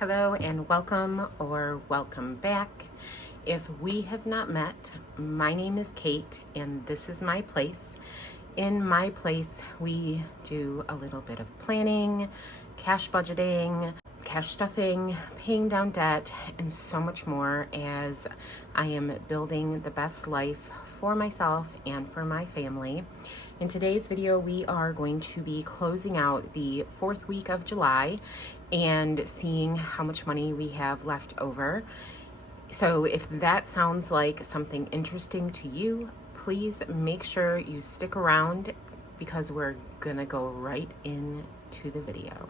Hello and welcome or welcome back. If we have not met, my name is Kate and this is my place. In my place, we do a little bit of planning, cash budgeting, cash stuffing, paying down debt, and so much more as I am building the best life for myself and for my family. In today's video, we are going to be closing out the 4th week of July and seeing how much money we have left over. So if that sounds like something interesting to you, please make sure you stick around because we're gonna go right into the video.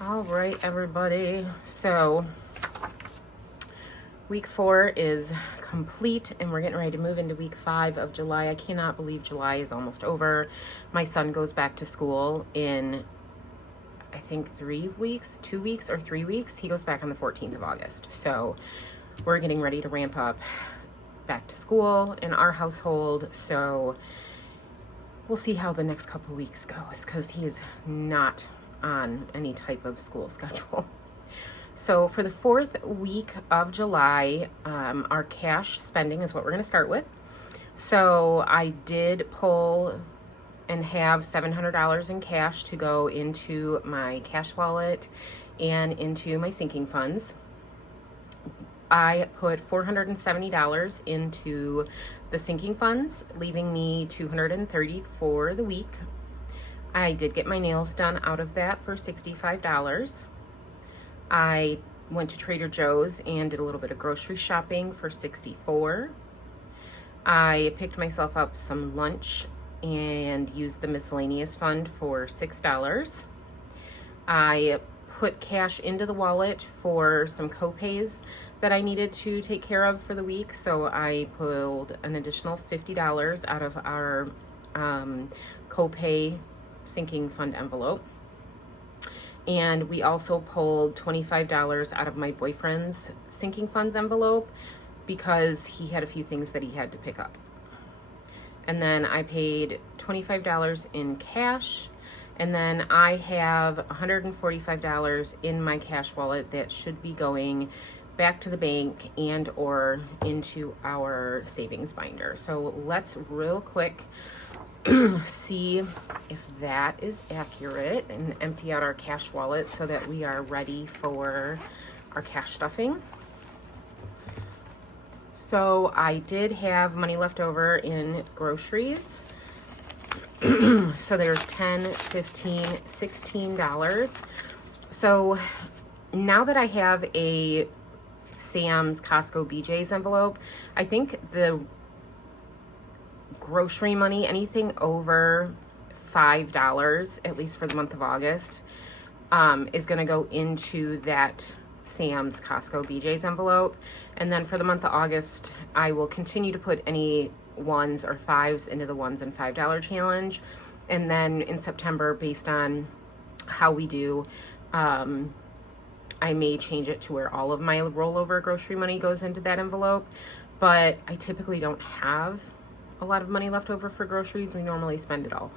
All right, everybody. So week 4 is complete and we're getting ready to move into week 5 of July. I cannot believe July is almost over. My son goes back to school in, I think 3 weeks, 2 weeks or 3 weeks. He goes back on the 14th of August. So we're getting ready to ramp up back to school in our household. So we'll see how the next couple weeks goes because he is not on any type of school schedule. So for the 4th week of July, our cash spending is what we're going to start with. So I did pull and have $700 in cash to go into my cash wallet and into my sinking funds. I put $470 into the sinking funds, leaving me $230 for the week. I did get my nails done out of that for $65. I went to Trader Joe's and did a little bit of grocery shopping for $64. I picked myself up some lunch and used the miscellaneous fund for $6. I put cash into the wallet for some co-pays that I needed to take care of for the week. So I pulled an additional $50 out of our co-pay sinking fund envelope. And we also pulled $25 out of my boyfriend's sinking funds envelope because he had a few things that he had to pick up. And then I paid $25 in cash. And then I have $145 in my cash wallet that should be going back to the bank and or into our savings binder. So let's real quick see if that is accurate and empty out our cash wallet so that we are ready for our cash stuffing. So I did have money left over in groceries. So there's $10, $15, $16. So now that I have a Sam's, Costco, BJ's envelope, I think the grocery money, anything over $5, at least for the month of August, is going to go into that Sam's, Costco, BJ's envelope. And then for the month of August, I will continue to put any 1s or 5s into the $1 and $5 challenge. And then in September, based on how we do, I may change it to where all of my rollover grocery money goes into that envelope. But I typically don't have a lot of money left over for groceries. We normally spend it all.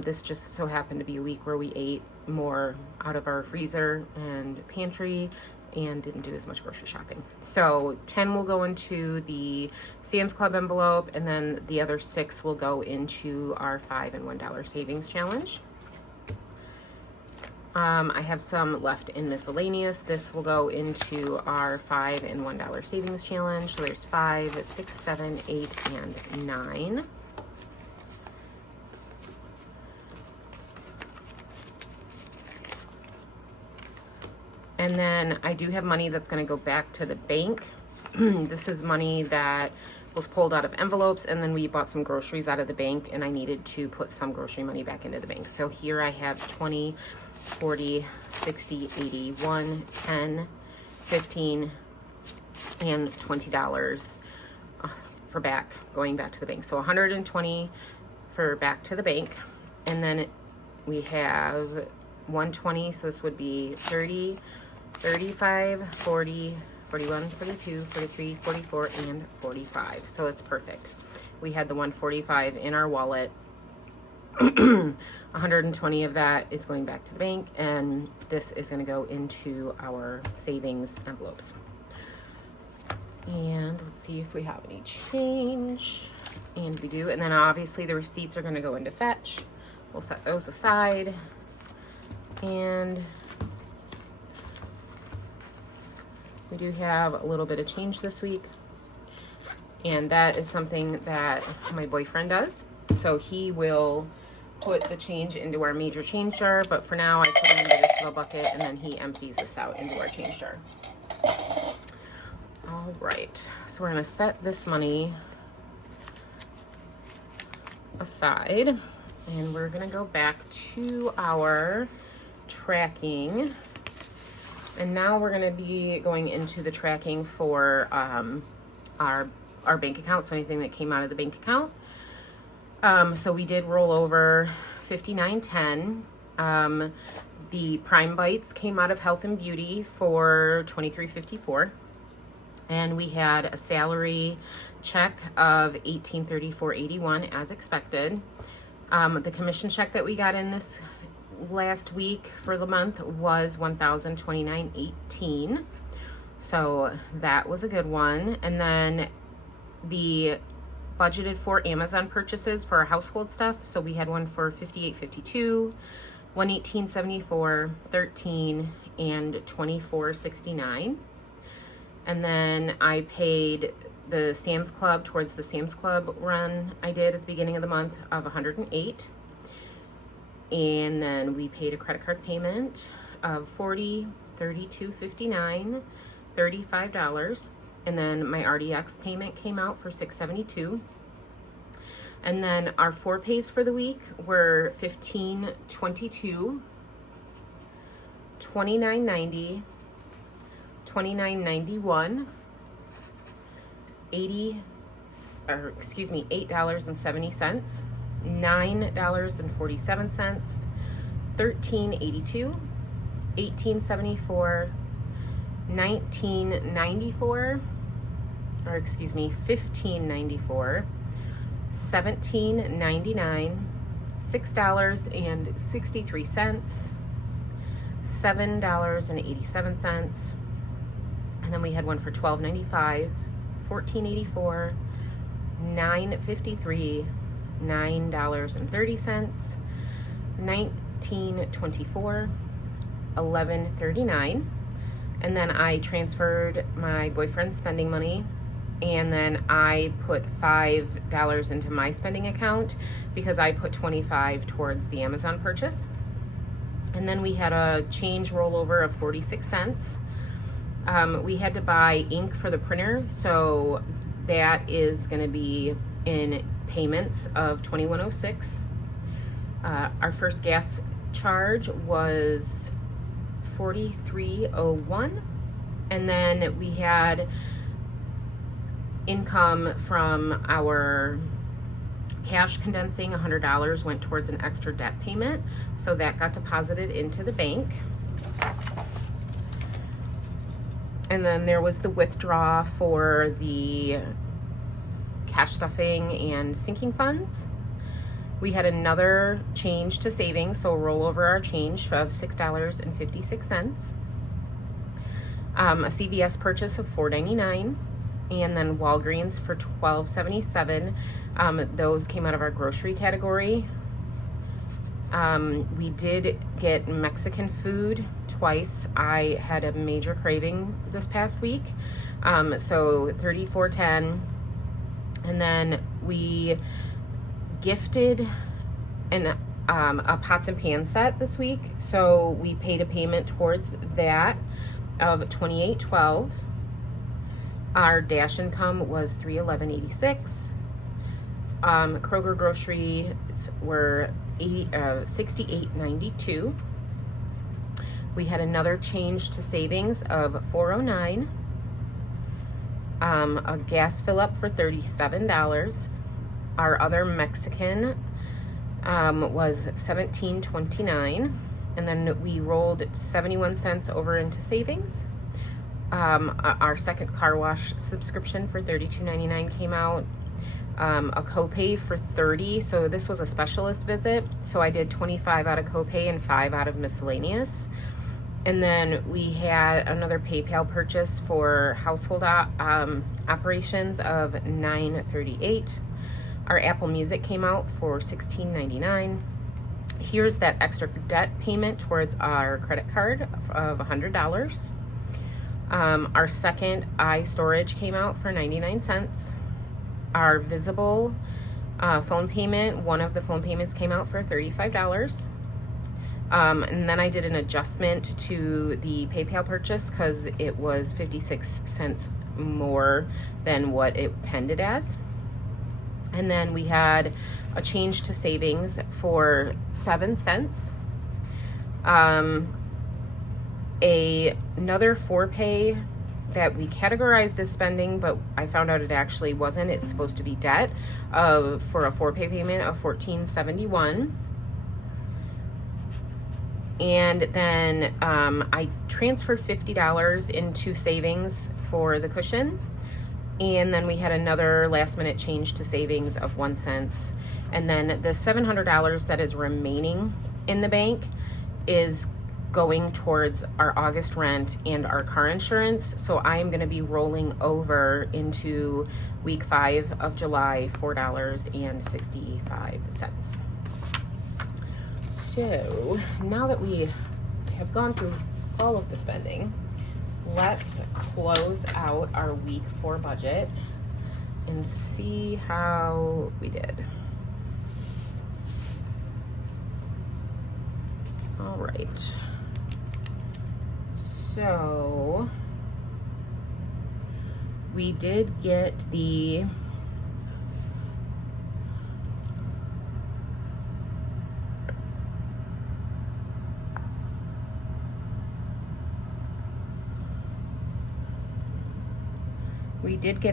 This just so happened to be a week where we ate more out of our freezer and pantry and didn't do as much grocery shopping. So 10 will go into the Sam's Club envelope, and then the other 6 will go into our $5 and $1 savings challenge. I have some left in miscellaneous. This will go into our $5 and $1 savings challenge. So there's 5, 6, 7, 8, and 9. And then I do have money that's going to go back to the bank. This is money that was pulled out of envelopes, and then we bought some groceries out of the bank, and I needed to put some grocery money back into the bank. So here I have 20, 40, 60, 80, 1, 10, 15, and $20 for going back to the bank. So 120 for back to the bank. And then we have 120, so this would be 30, 35, 40, 41, 42, 43, 44, and 45. So it's perfect. We had the 145 in our wallet. 120 of that is going back to the bank, and this is going to go into our savings envelopes. And let's see if we have any change. And we do. And then obviously the receipts are going to go into fetch. We'll set those aside. And we do have a little bit of change this week. And that is something that my boyfriend does. So he will put the change into our major change jar. But for now, I put it into this little bucket, and then he empties this out into our change jar. All right. So we're going to set this money aside. And we're going to go back to our tracking. And now we're going to be going into the tracking for our bank account. So anything that came out of the bank account. So we did roll over $59.10. The Prime Bites came out of Health and Beauty for $23.54. And we had a salary check of $1834.81 as expected. The commission check that we got in this last week for the month was $1,029.18. So that was a good one. And then the budgeted for Amazon purchases for our household stuff. So we had one for $58.52, $118.74, $13, and $24.69. And then I paid the Sam's Club towards the Sam's Club run I did at the beginning of the month of $108. And then we paid a credit card payment of $40, $32.59, $35. And then my RDX payment came out for $672. And then our 4 pays for the week were $15.22, $29.90, $29.91, $8.70, $9.47, $13.82, $18.74, $19.94, $15.94, $17.99, $6.63, $7.87, and then we had one for $12.95, $14.84, $9.53, $9.30, $19.24, $11.39, and then I transferred my boyfriend's spending money, and then I put $5 into my spending account because I put $25 towards the Amazon purchase. And then we had a change rollover of 46 cents. We had to buy ink for the printer, so that is going to be in payments of $21.06. Our first gas charge was $43.01, and then we had income from our cash condensing. $100 went towards an extra debt payment, so that got deposited into the bank. And then there was the withdraw for the cash stuffing and sinking funds. We had another change to savings, so roll over our change of $6.56. A CVS purchase of $4.99, and then Walgreens for $12.77. Those came out of our grocery category. We did get Mexican food twice. I had a major craving this past week, so $34.10. And then we gifted a pots and pan set this week, so we paid a payment towards that of $28.12. Our dash income was $311.86. Kroger groceries were $68.92. We had another change to savings of $4.09. A gas fill up for $37. Our other Mexican was $17.29, and then we rolled 71 cents over into savings. Our second car wash subscription for $32.99 came out. A copay for $30, so this was a specialist visit, so I did 25 out of copay and 5 out of miscellaneous. And then we had another PayPal purchase for household operations of $9.38. Our Apple Music came out for $16.99. Here's that extra debt payment towards our credit card of $100. Our second iStorage came out for 99 cents. Our Visible phone payment, one of the phone payments came out for $35. And then I did an adjustment to the PayPal purchase because it was 56 cents more than what it pended as. And then we had a change to savings for 7 cents. Another 4Pay that we categorized as spending, but I found out it actually wasn't. It's supposed to be debt for a 4Pay payment of $14.71. And then I transferred $50 into savings for the cushion. And then we had another last minute change to savings of 1 cent. And then the $700 that is remaining in the bank is going towards our August rent and our car insurance. So I am going to be rolling over into week 5 of July, $4.65. So now that we have gone through all of the spending, let's close out our week 4 budget and see how we did. All right. So we did get the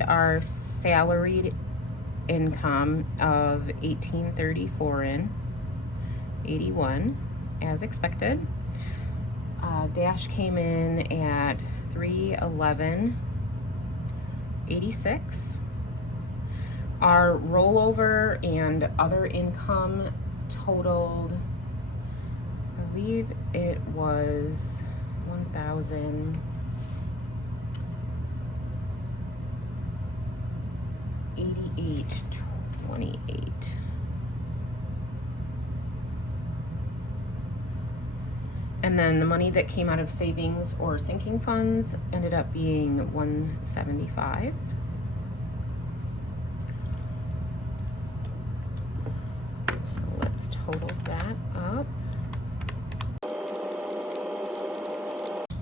our salaried income of $1834.81 as expected. Dash came in at $311.86. Our rollover and other income totaled, I believe it was $1,088.28. And then the money that came out of savings or sinking funds ended up being $175. So let's total that up.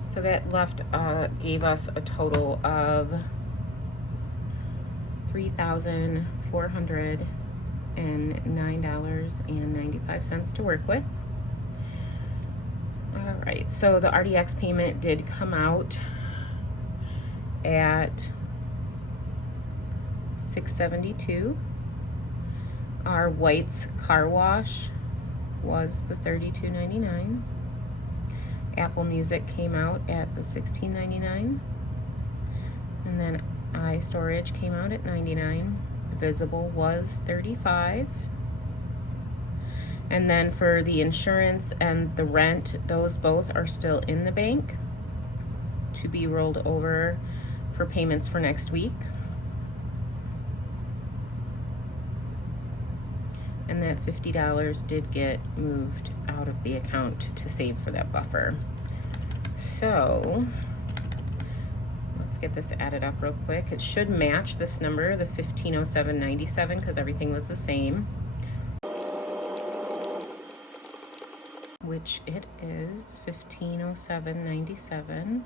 So that left gave us a total of $3,409.95 to work with. All right, so the RDX payment did come out at $672. Our White's car wash was the $32.99. Apple Music came out at the $16.99. And then iStorage came out at $99. Visible was $35. And then for the insurance and the rent, those both are still in the bank to be rolled over for payments for next week. And that $50 did get moved out of the account to save for that buffer. So let's get this added up real quick. It should match this number, the $1507.97, because everything was the same. Which it is $1507.97.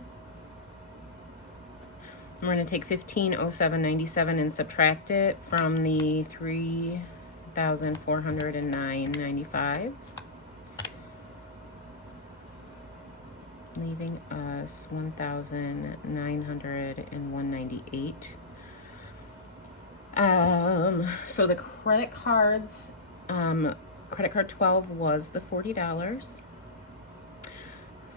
We're going to take $1507.97 and subtract it from the $3,409.95, leaving us $1,901.98. So the credit cards, credit card 12 was the $40.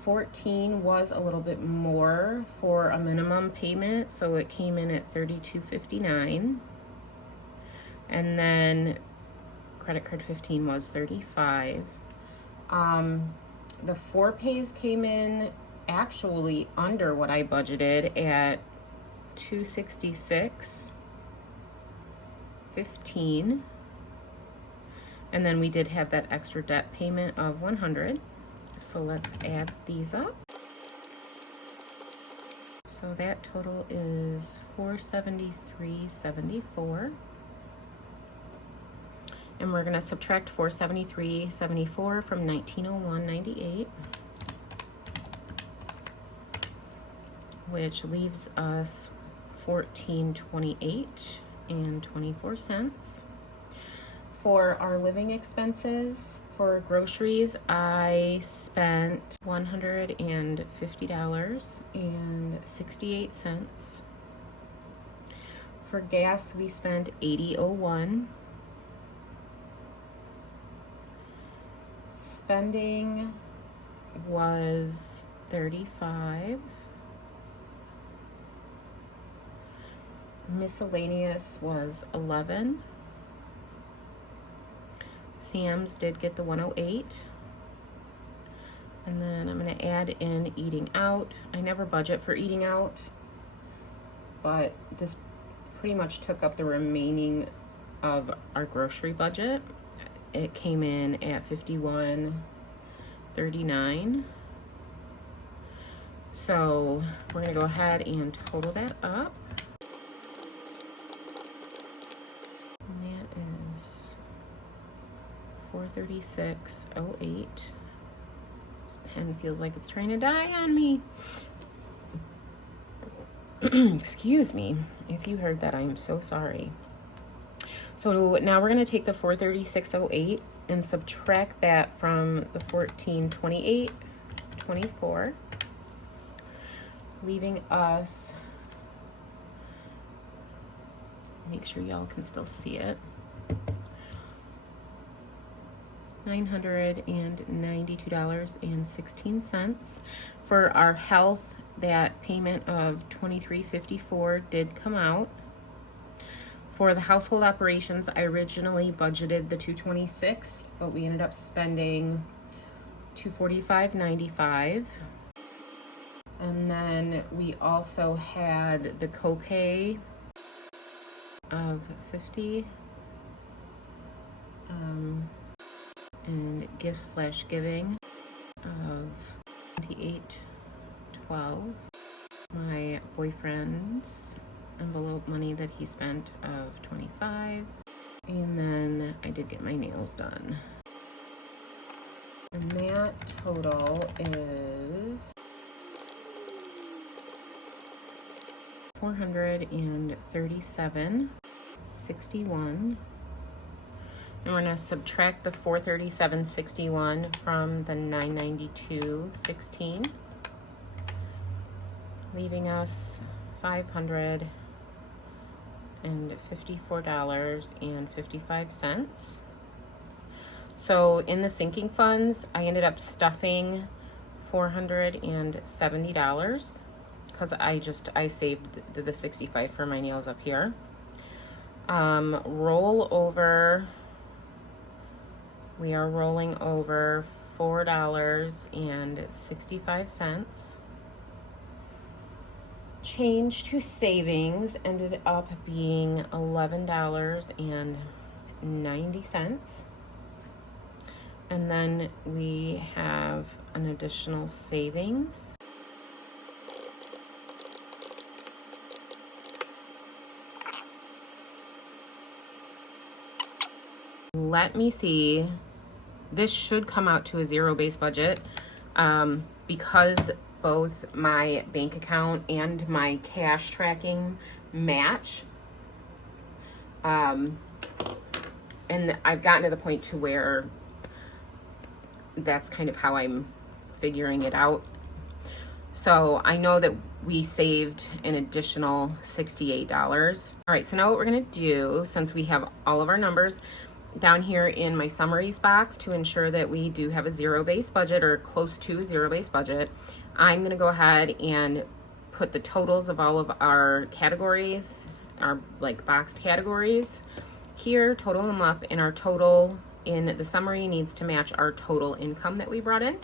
14 was a little bit more for a minimum payment, so it came in at $32.59. And then credit card 15 was $35. The 4 pays came in actually under what I budgeted at $266.15. And then we did have that extra debt payment of $100. So let's add these up. So that total is $473.74. And we're gonna subtract $473.74 from $1901.98, which leaves us $14.28.24. For our living expenses, for groceries, I spent $150.68. For gas, we spent $80.01. Spending was $35. Miscellaneous was $11. Sam's did get the $108. And then I'm going to add in eating out. I never budget for eating out, but this pretty much took up the remaining of our grocery budget. It came in at $51.39. So we're going to go ahead and total that up. And that is $436.08. This pen feels like it's trying to die on me. Excuse me. If you heard that, I am so sorry. So now we're going to take the $436.08 and subtract that from the $14.28.24, leaving us, make sure y'all can still see it, $992.16. For our health, that payment of $23.54 did come out. For the household operations, I originally budgeted the $226, but we ended up spending $245.95. And then we also had the copay of $50, and gift/giving of $28.12. My boyfriend's envelope money that he spent of $25, and then I did get my nails done, and that total is $437.61. And we're going to subtract the $437.61 from the $992.16, leaving us $554.55. So in the sinking funds, I ended up stuffing $470 because I saved the $65 for my nails up here. Roll over, we are rolling over $4.65. Change to savings ended up being $11.90. And then we have an additional savings. Let me see. This should come out to a zero-based budget because both my bank account and my cash tracking match. And I've gotten to the point to where that's kind of how I'm figuring it out. So I know that we saved an additional $68. All right, so now what we're gonna do, since we have all of our numbers, down here in my summaries box, to ensure that we do have a zero-based budget or close to a zero-based budget, I'm going to go ahead and put the totals of all of our categories, our like boxed categories here, total them up, and our total in the summary needs to match our total income that we brought in.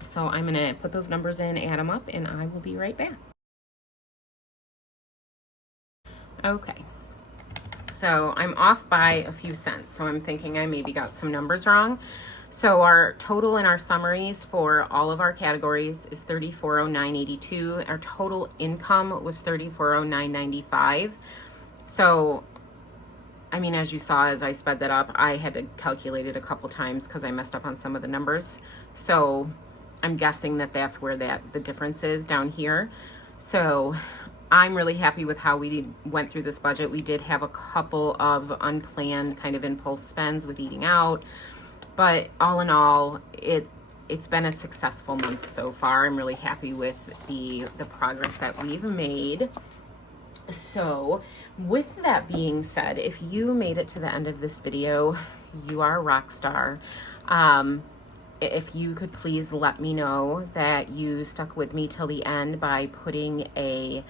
So I'm going to put those numbers in, add them up, and I will be right back. Okay. So I'm off by a few cents. So I'm thinking I maybe got some numbers wrong. So our total in our summaries for all of our categories is $3409.82. Our total income was $3409.95. So, I mean, as you saw, as I sped that up, I had to calculate it a couple times because I messed up on some of the numbers. So I'm guessing that that's where the difference is down here. So I'm really happy with how we went through this budget. We did have a couple of unplanned kind of impulse spends with eating out, but all in all, it's been a successful month so far. I'm really happy with the progress that we've made. So with that being said, if you made it to the end of this video, you are a rock star. If you could please let me know that you stuck with me till the end by putting a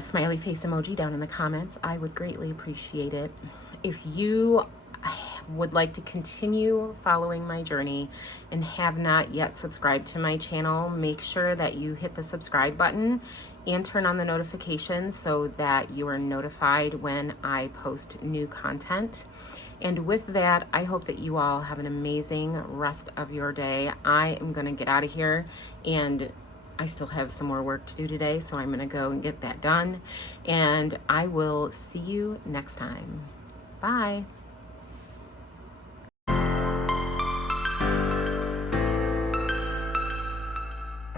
smiley face emoji down in the comments, I would greatly appreciate it. If you would like to continue following my journey and have not yet subscribed to my channel, make sure that you hit the subscribe button and turn on the notifications so that you are notified when I post new content. And with that, I hope that you all have an amazing rest of your day. I am going to get out of here, and I still have some more work to do today, so I'm going to go and get that done. And I will see you next time. Bye.